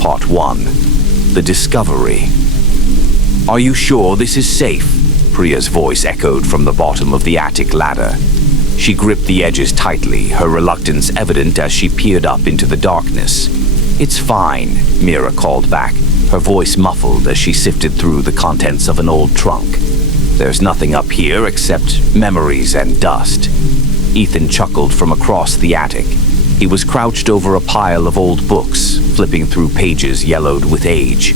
Part 1. The Discovery. "Are you sure this is safe?" Priya's voice echoed from the bottom of the attic ladder. She gripped the edges tightly, her reluctance evident as she peered up into the darkness. "It's fine," Mira called back, her voice muffled as she sifted through the contents of an old trunk. "There's nothing up here except memories and dust." Ethan chuckled from across the attic. He was crouched over a pile of old books, flipping through pages yellowed with age.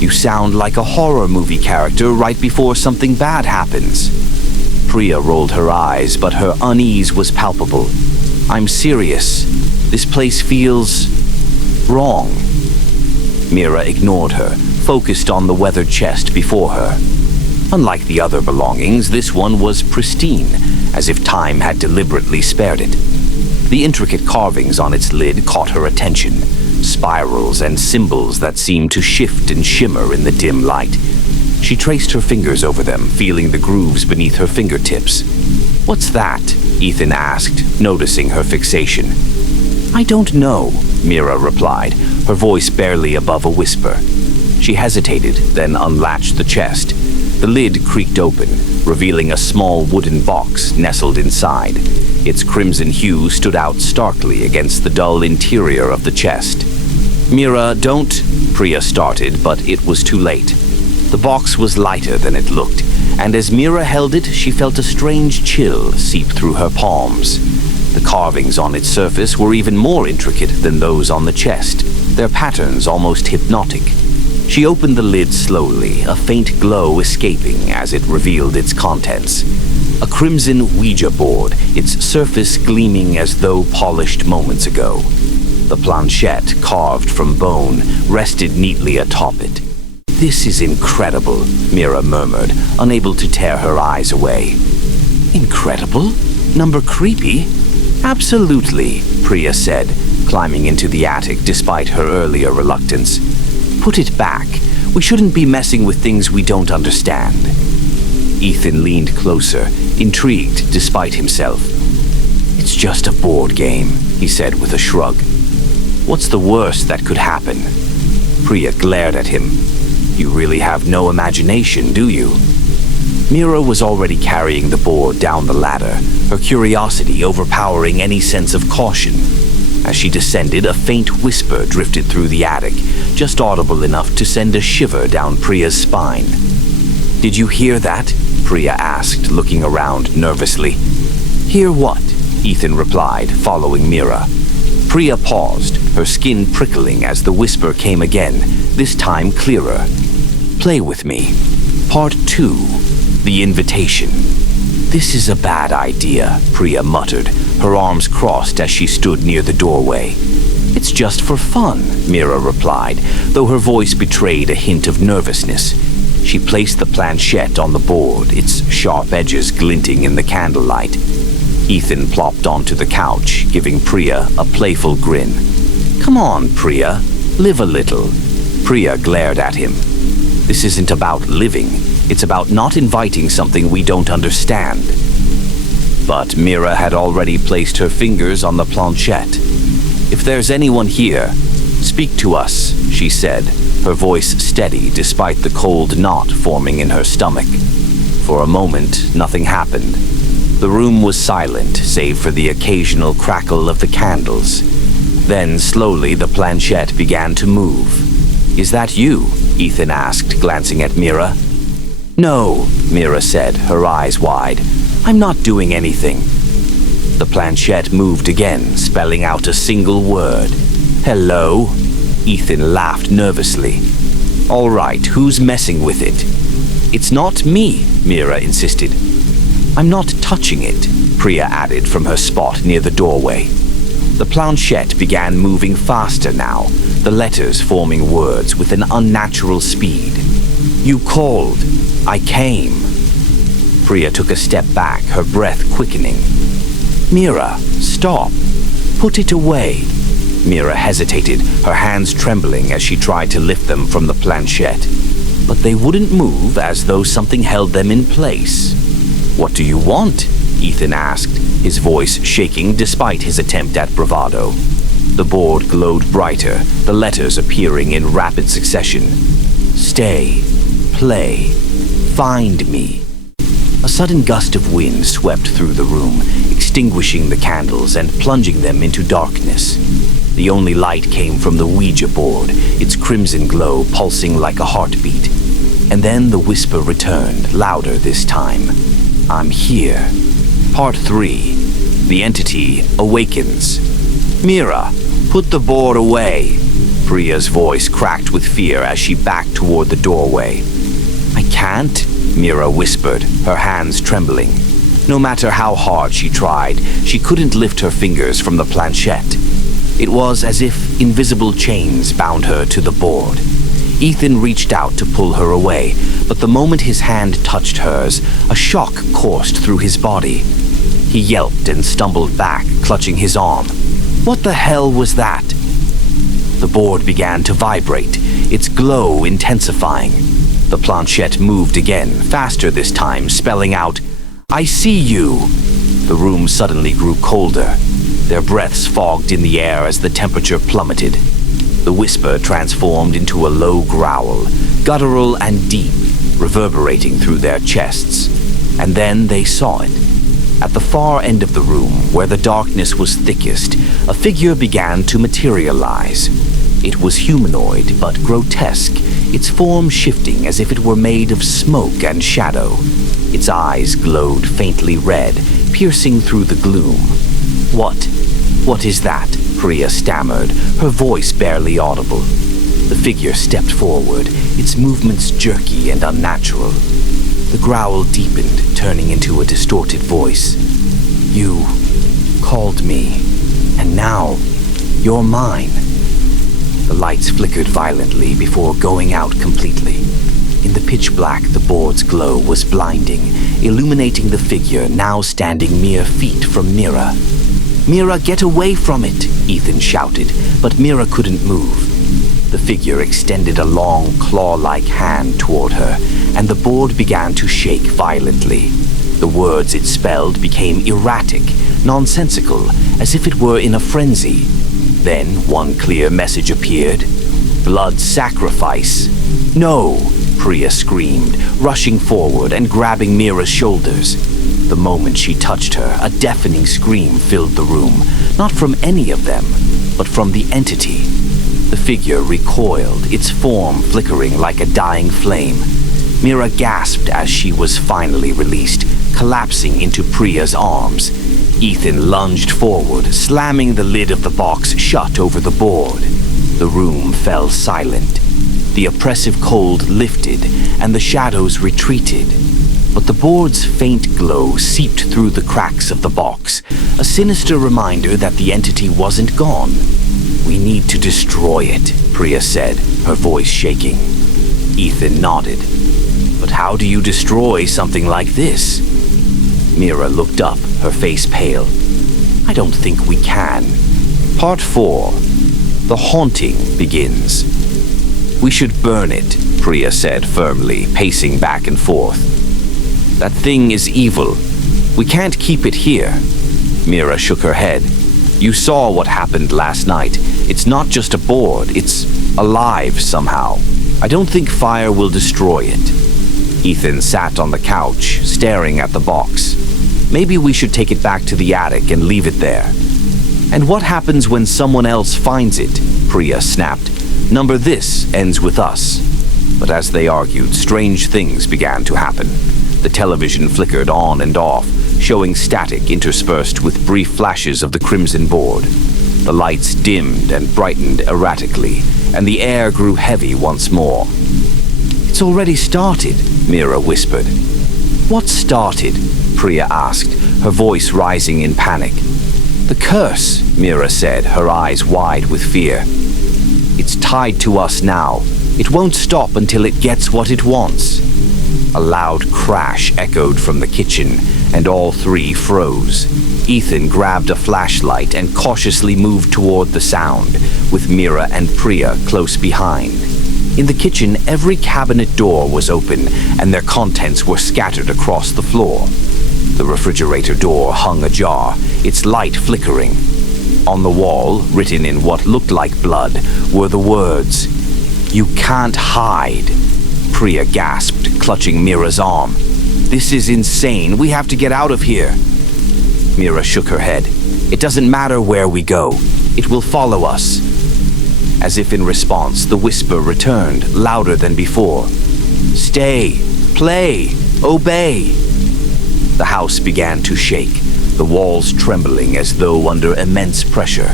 "You sound like a horror movie character right before something bad happens." Priya rolled her eyes, but her unease was palpable. "I'm serious. This place feels wrong." Mira ignored her, focused on the weathered chest before her. Unlike the other belongings, this one was pristine, as if time had deliberately spared it. The intricate carvings on its lid caught her attention, spirals and symbols that seemed to shift and shimmer in the dim light. She traced her fingers over them, feeling the grooves beneath her fingertips. "What's that?" Ethan asked, noticing her fixation. "I don't know," Mira replied, her voice barely above a whisper. She hesitated, then unlatched the chest. The lid creaked open, revealing a small wooden box nestled inside. Its crimson hue stood out starkly against the dull interior of the chest. "Mira, don't," Priya started, but it was too late. The box was lighter than it looked, and as Mira held it, she felt a strange chill seep through her palms. The carvings on its surface were even more intricate than those on the chest, their patterns almost hypnotic. She opened the lid slowly, a faint glow escaping as it revealed its contents. A crimson Ouija board, its surface gleaming as though polished moments ago. The planchette, carved from bone, rested neatly atop it. "This is incredible," Mira murmured, unable to tear her eyes away. "Incredible? Number creepy?" "Absolutely," Priya said, climbing into the attic despite her earlier reluctance. "Put it back. We shouldn't be messing with things we don't understand." Ethan leaned closer, intrigued despite himself. "It's just a board game," he said with a shrug. "What's the worst that could happen?" Priya glared at him. "You really have no imagination, do you?" Mira was already carrying the board down the ladder, her curiosity overpowering any sense of caution. As she descended, a faint whisper drifted through the attic, just audible enough to send a shiver down Priya's spine. "Did you hear that?" Priya asked, looking around nervously. "Hear what?" Ethan replied, following Mira. Priya paused, her skin prickling as the whisper came again, this time clearer. "Play with me. Part 2. The Invitation." "This is a bad idea," Priya muttered, her arms crossed as she stood near the doorway. "It's just for fun," Mira replied, though her voice betrayed a hint of nervousness. She placed the planchette on the board, its sharp edges glinting in the candlelight. Ethan plopped onto the couch, giving Priya a playful grin. "Come on, Priya. Live a little." Priya glared at him. "This isn't about living. It's about not inviting something we don't understand." But Mira had already placed her fingers on the planchette. "If there's anyone here, speak to us," she said, her voice steady despite the cold knot forming in her stomach. For a moment, nothing happened. The room was silent, save for the occasional crackle of the candles. Then, slowly, the planchette began to move. "Is that you?" Ethan asked, glancing at Mira. "No," Mira said, her eyes wide. "I'm not doing anything." The planchette moved again, spelling out a single word. "Hello?" Ethan laughed nervously. "All right, who's messing with it?" "It's not me," Mira insisted. "I'm not touching it," Priya added from her spot near the doorway. The planchette began moving faster now, the letters forming words with an unnatural speed. "You called. I came." Priya took a step back, her breath quickening. "Mira, stop. Put it away." Mira hesitated, her hands trembling as she tried to lift them from the planchette. But they wouldn't move, as though something held them in place. "What do you want?" Ethan asked, his voice shaking despite his attempt at bravado. The board glowed brighter, the letters appearing in rapid succession. Stay, play, find me. A sudden gust of wind swept through the room, extinguishing the candles and plunging them into darkness. The only light came from the Ouija board, its crimson glow pulsing like a heartbeat. And then the whisper returned, louder this time. I'm here. Part 3. The entity awakens. Mira, put the board away. Priya's voice cracked with fear as she backed toward the doorway. I can't, Mira whispered, her hands trembling. No matter how hard she tried, she couldn't lift her fingers from the planchette. It was as if invisible chains bound her to the board. Ethan reached out to pull her away, but the moment his hand touched hers, a shock coursed through his body. He yelped and stumbled back, clutching his arm. What the hell was that? The board began to vibrate, its glow intensifying. The planchette moved again, faster this time, spelling out, I see you. The room suddenly grew colder. Their breaths fogged in the air as the temperature plummeted. The whisper transformed into a low growl, guttural and deep, reverberating through their chests. And then they saw it. At the far end of the room, where the darkness was thickest, a figure began to materialize. It was humanoid, but grotesque, its form shifting as if it were made of smoke and shadow. Its eyes glowed faintly red, piercing through the gloom. What is that? Priya stammered, her voice barely audible. The figure stepped forward, its movements jerky and unnatural. The growl deepened, turning into a distorted voice. You called me, and now you're mine. The lights flickered violently before going out completely. In the pitch black, the board's glow was blinding, illuminating the figure now standing mere feet from Mira. Mira, get away from it, Ethan shouted, but Mira couldn't move. The figure extended a long, claw-like hand toward her, and the board began to shake violently. The words it spelled became erratic, nonsensical, as if it were in a frenzy. Then one clear message appeared. Blood sacrifice. No, Priya screamed, rushing forward and grabbing Mira's shoulders. The moment she touched her, a deafening scream filled the room, not from any of them, but from the entity. The figure recoiled, its form flickering like a dying flame. Mira gasped as she was finally released, collapsing into Priya's arms. Ethan lunged forward, slamming the lid of the box shut over the board. The room fell silent. The oppressive cold lifted, and the shadows retreated. But the board's faint glow seeped through the cracks of the box, a sinister reminder that the entity wasn't gone. We need to destroy it, Priya said, her voice shaking. Ethan nodded. But how do you destroy something like this? Mira looked up, her face pale. I don't think we can. Part 4. The haunting begins. We should burn it, Priya said firmly, pacing back and forth. That thing is evil. We can't keep it here. Mira shook her head. You saw what happened last night. It's not just a board, it's alive somehow. I don't think fire will destroy it. Ethan sat on the couch, staring at the box. Maybe we should take it back to the attic and leave it there. And what happens when someone else finds it? Priya snapped. Number this ends with us. But as they argued, strange things began to happen. The television flickered on and off, showing static interspersed with brief flashes of the crimson board. The lights dimmed and brightened erratically, and the air grew heavy once more. It's already started, Mira whispered. What started? Priya asked, her voice rising in panic. The curse, Mira said, her eyes wide with fear. It's tied to us now. It won't stop until it gets what it wants. A loud crash echoed from the kitchen, and all three froze. Ethan grabbed a flashlight and cautiously moved toward the sound, with Mira and Priya close behind. In the kitchen, every cabinet door was open, and their contents were scattered across the floor. The refrigerator door hung ajar, its light flickering. On the wall, written in what looked like blood, were the words, "You can't hide." Priya gasped, clutching Mira's arm. "This is insane. We have to get out of here." Mira shook her head. "It doesn't matter where we go. It will follow us." As if in response, the whisper returned, louder than before. "Stay, play, obey." The house began to shake, the walls trembling as though under immense pressure.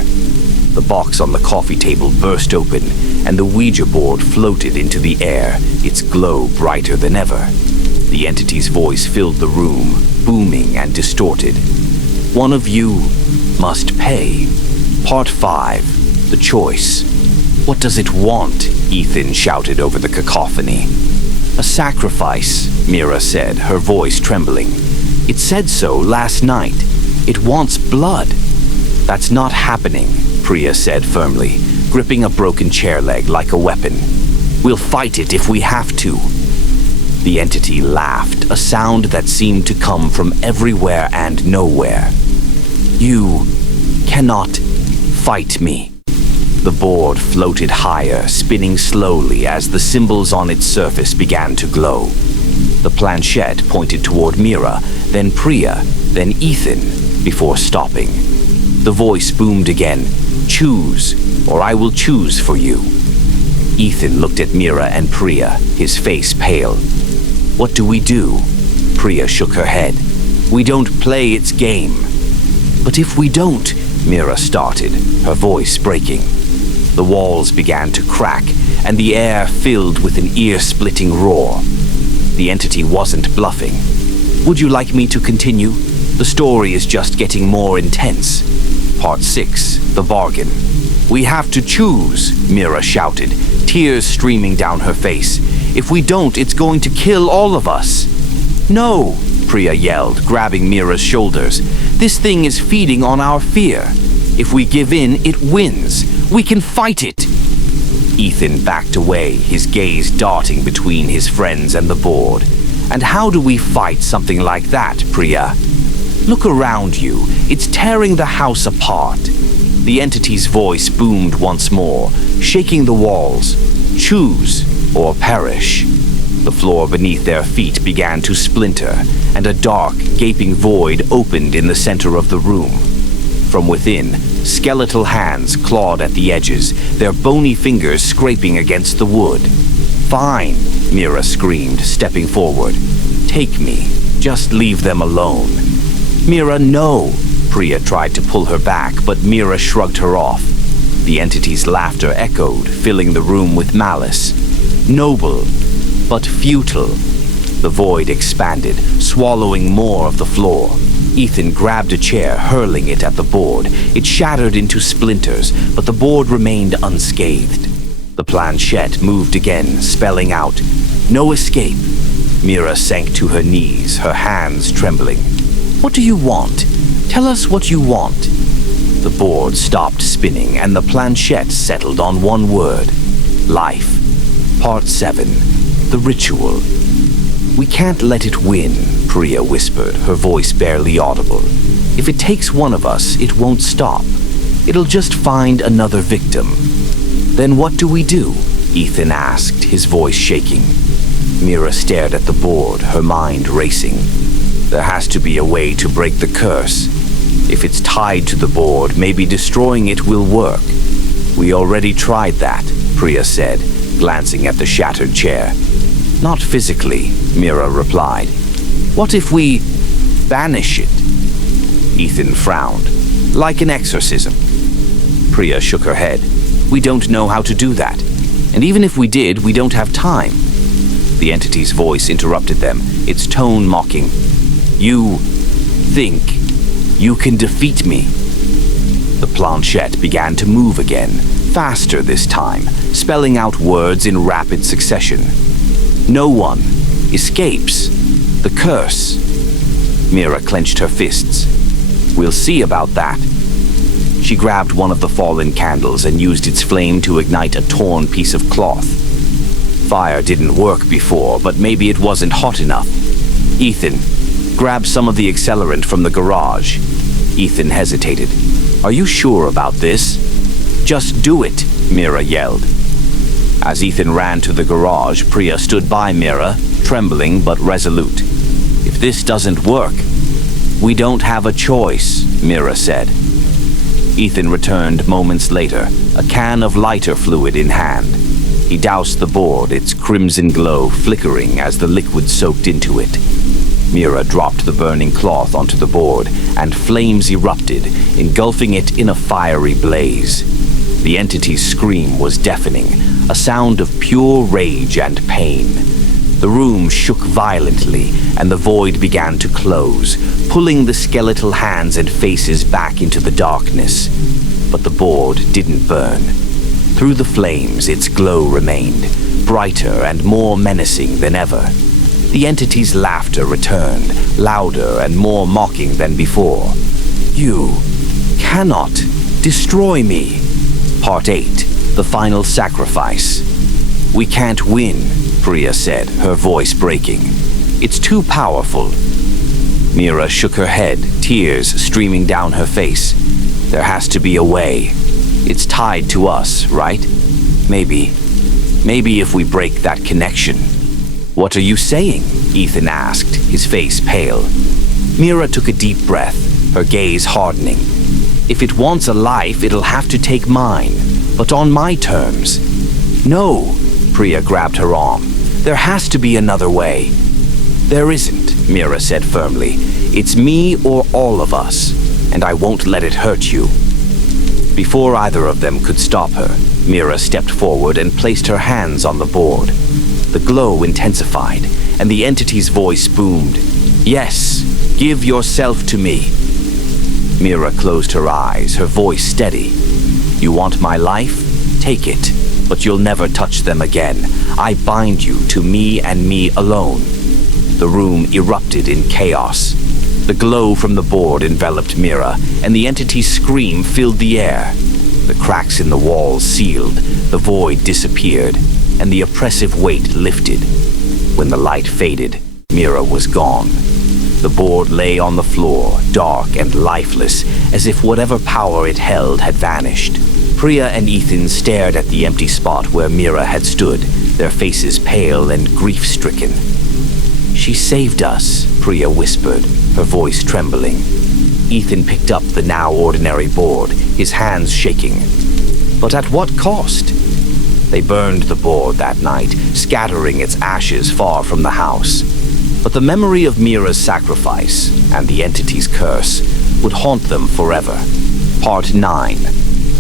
The box on the coffee table burst open, and the Ouija board floated into the air, its glow brighter than ever. The entity's voice filled the room, booming and distorted. "One of you must pay. Part 5, the choice." "What does it want?" Ethan shouted over the cacophony. "A sacrifice," Mira said, her voice trembling. "It said so last night. It wants blood." "That's not happening," Priya said firmly, gripping a broken chair leg like a weapon. "We'll fight it if we have to." The entity laughed, a sound that seemed to come from everywhere and nowhere. "You cannot fight me." The board floated higher, spinning slowly as the symbols on its surface began to glow. The planchette pointed toward Mira, then Priya, then Ethan, before stopping. The voice boomed again, "Choose, or I will choose for you." Ethan looked at Mira and Priya, his face pale. "What do we do?" Priya shook her head. "We don't play its game." "But if we don't," Mira started, her voice breaking. The walls began to crack, and the air filled with an ear-splitting roar. The entity wasn't bluffing. "Would you like me to continue? The story is just getting more intense." Part 6, the bargain. "We have to choose," Mira shouted, tears streaming down her face. "If we don't, it's going to kill all of us." "No," Priya yelled, grabbing Mira's shoulders. "This thing is feeding on our fear. If we give in, it wins. We can fight it." Ethan backed away, his gaze darting between his friends and the board. "And how do we fight something like that, Priya? Look around you. It's tearing the house apart." The entity's voice boomed once more, shaking the walls. "Choose or perish." The floor beneath their feet began to splinter, and a dark, gaping void opened in the center of the room. From within, skeletal hands clawed at the edges, their bony fingers scraping against the wood. "Fine," Mira screamed, stepping forward. "Take me. Just leave them alone." "Mira, no!" Priya tried to pull her back, but Mira shrugged her off. The entity's laughter echoed, filling the room with malice. "Noble, but futile." The void expanded, swallowing more of the floor. Ethan grabbed a chair, hurling it at the board. It shattered into splinters, but the board remained unscathed. The planchette moved again, spelling out, "No escape." Mira sank to her knees, her hands trembling. "What do you want? Tell us what you want." The board stopped spinning, and the planchette settled on one word: life. Part 7, the ritual. "We can't let it win," Priya whispered, her voice barely audible. "If it takes one of us, it won't stop. It'll just find another victim." "Then what do we do?" Ethan asked, his voice shaking. Mira stared at the board, her mind racing. There has to be a way to break the curse. If it's tied to the board, maybe destroying it will work. "We already tried that," Priya said, glancing at the shattered chair. "Not physically," Mira replied. "What if we banish it?" Ethan frowned. "Like an exorcism." Priya shook her head. "We don't know how to do that. And even if we did, we don't have time." The entity's voice interrupted them, its tone mocking. "You think you can defeat me?" The planchette began to move again, faster this time, spelling out words in rapid succession. "No one escapes the curse." Mira clenched her fists. "We'll see about that." She grabbed one of the fallen candles and used its flame to ignite a torn piece of cloth. Fire didn't work before, but maybe it wasn't hot enough. "Ethan, grab some of the accelerant from the garage." Ethan hesitated. Are you sure about this? Just do it, Mira yelled. As Ethan ran to the garage, Priya stood by Mira, trembling but resolute. If this doesn't work, we don't have a choice, Mira said. Ethan returned moments later, a can of lighter fluid in hand. He doused the board, its crimson glow flickering as the liquid soaked into it. Mira dropped the burning cloth onto the board, and flames erupted, engulfing it in a fiery blaze. The entity's scream was deafening, a sound of pure rage and pain. The room shook violently, and the void began to close, pulling the skeletal hands and faces back into the darkness. But the board didn't burn. Through the flames, its glow remained, brighter and more menacing than ever. The entity's laughter returned, louder and more mocking than before. You cannot destroy me. Part 8, the final sacrifice. We can't win, Priya said, her voice breaking. It's too powerful. Mira shook her head, tears streaming down her face. There has to be a way. It's tied to us, right? Maybe if we break that connection. What are you saying? Ethan asked, his face pale. Mira took a deep breath, her gaze hardening. If it wants a life, it'll have to take mine, but on my terms. No, Priya grabbed her arm. There has to be another way. There isn't, Mira said firmly. It's me or all of us, and I won't let it hurt you. Before either of them could stop her, Mira stepped forward and placed her hands on the board. The glow intensified, and the entity's voice boomed. Yes, give yourself to me. Mira closed her eyes, her voice steady. You want my life? Take it, but you'll never touch them again. I bind you to me and me alone. The room erupted in chaos. The glow from the board enveloped Mira, and the entity's scream filled the air. The cracks in the walls sealed, the void disappeared, and the oppressive weight lifted. When the light faded, Mira was gone. The board lay on the floor, dark and lifeless, as if whatever power it held had vanished. Priya and Ethan stared at the empty spot where Mira had stood, their faces pale and grief-stricken. She saved us, Priya whispered, her voice trembling. Ethan picked up the now ordinary board, his hands shaking. But at what cost? They burned the board that night, scattering its ashes far from the house. But the memory of Mira's sacrifice and the entity's curse would haunt them forever. Part 9.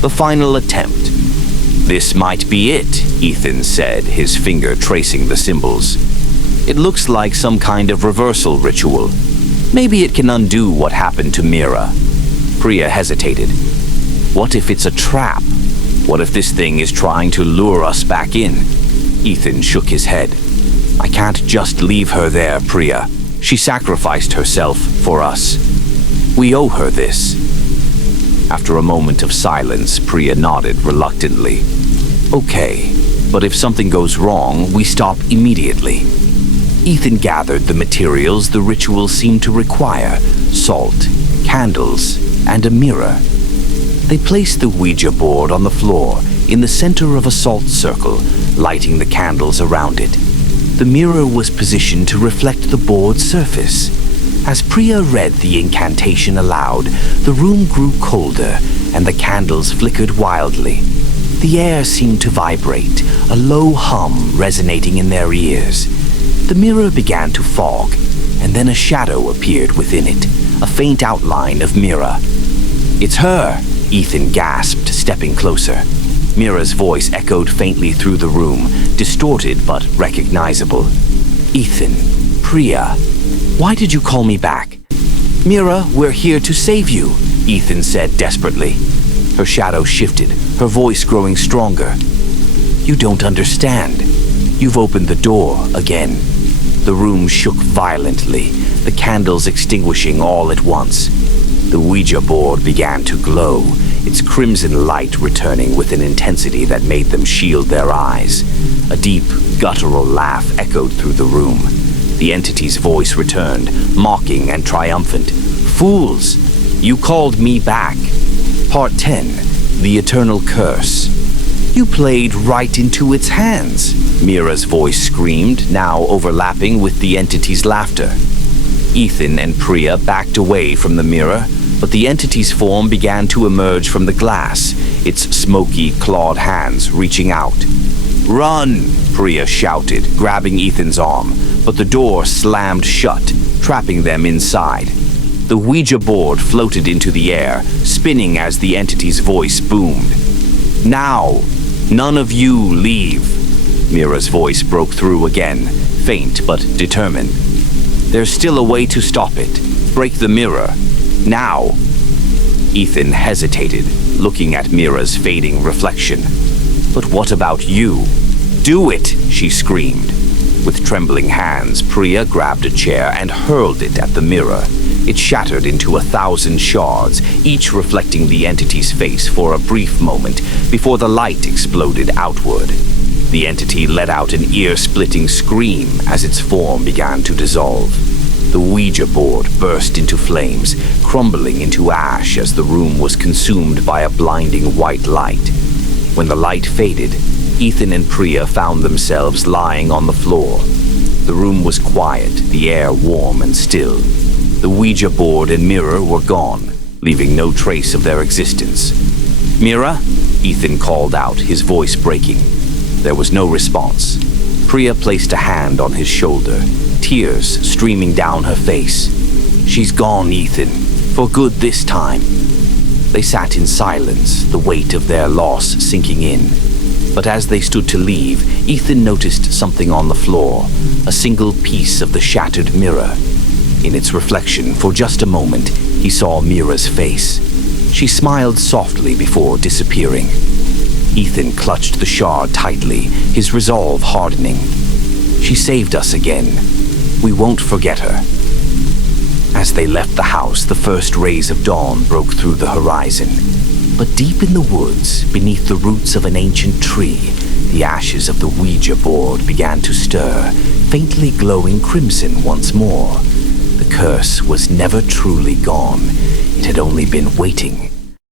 The final attempt. This might be it, Ethan said, his finger tracing the symbols. It looks like some kind of reversal ritual. Maybe it can undo what happened to Mira. Priya hesitated. What if it's a trap? What if this thing is trying to lure us back in? Ethan shook his head. I can't just leave her there, Priya. She sacrificed herself for us. We owe her this. After a moment of silence, Priya nodded reluctantly. Okay, but if something goes wrong, we stop immediately. Ethan gathered the materials the ritual seemed to require: salt, candles, and a mirror. They placed the Ouija board on the floor, in the center of a salt circle, lighting the candles around it. The mirror was positioned to reflect the board's surface. As Priya read the incantation aloud, the room grew colder, and the candles flickered wildly. The air seemed to vibrate, a low hum resonating in their ears. The mirror began to fog, and then a shadow appeared within it, a faint outline of Mira. It's her, Ethan gasped, stepping closer. Mira's voice echoed faintly through the room, distorted but recognizable. Ethan, Priya, why did you call me back? Mira, we're here to save you, Ethan said desperately. Her shadow shifted, her voice growing stronger. You don't understand. You've opened the door again. The room shook violently, the candles extinguishing all at once. The Ouija board began to glow, its crimson light returning with an intensity that made them shield their eyes. A deep, guttural laugh echoed through the room. The entity's voice returned, mocking and triumphant. Fools! You called me back. Part 10. The Eternal Curse. You played right into its hands, Mira's voice screamed, now overlapping with the entity's laughter. Ethan and Priya backed away from the mirror, but the entity's form began to emerge from the glass, its smoky, clawed hands reaching out. "Run!" Priya shouted, grabbing Ethan's arm, but the door slammed shut, trapping them inside. The Ouija board floated into the air, spinning as the entity's voice boomed. "Now! None of you leave!" Mira's voice broke through again, faint but determined. "There's still a way to stop it. Break the mirror. Now!" Ethan hesitated, looking at Mira's fading reflection. "But what about you?" "Do it!" she screamed. With trembling hands, Priya grabbed a chair and hurled it at the mirror. It shattered into 1,000 shards, each reflecting the entity's face for a brief moment before the light exploded outward. The entity let out an ear-splitting scream as its form began to dissolve. The Ouija board burst into flames, crumbling into ash as the room was consumed by a blinding white light. When the light faded, Ethan and Priya found themselves lying on the floor. The room was quiet, the air warm and still. The Ouija board and mirror were gone, leaving no trace of their existence. "Mira?" Ethan called out, his voice breaking. There was no response. Priya placed a hand on his shoulder, tears streaming down her face. "She's gone, Ethan. For good this time." They sat in silence, the weight of their loss sinking in. But as they stood to leave, Ethan noticed something on the floor, a single piece of the shattered mirror. In its reflection, for just a moment, he saw Mira's face. She smiled softly before disappearing. Ethan clutched the shard tightly, his resolve hardening. "She saved us again. We won't forget her." As they left the house, the first rays of dawn broke through the horizon. But deep in the woods, beneath the roots of an ancient tree, the ashes of the Ouija board began to stir, faintly glowing crimson once more. The curse was never truly gone. It had only been waiting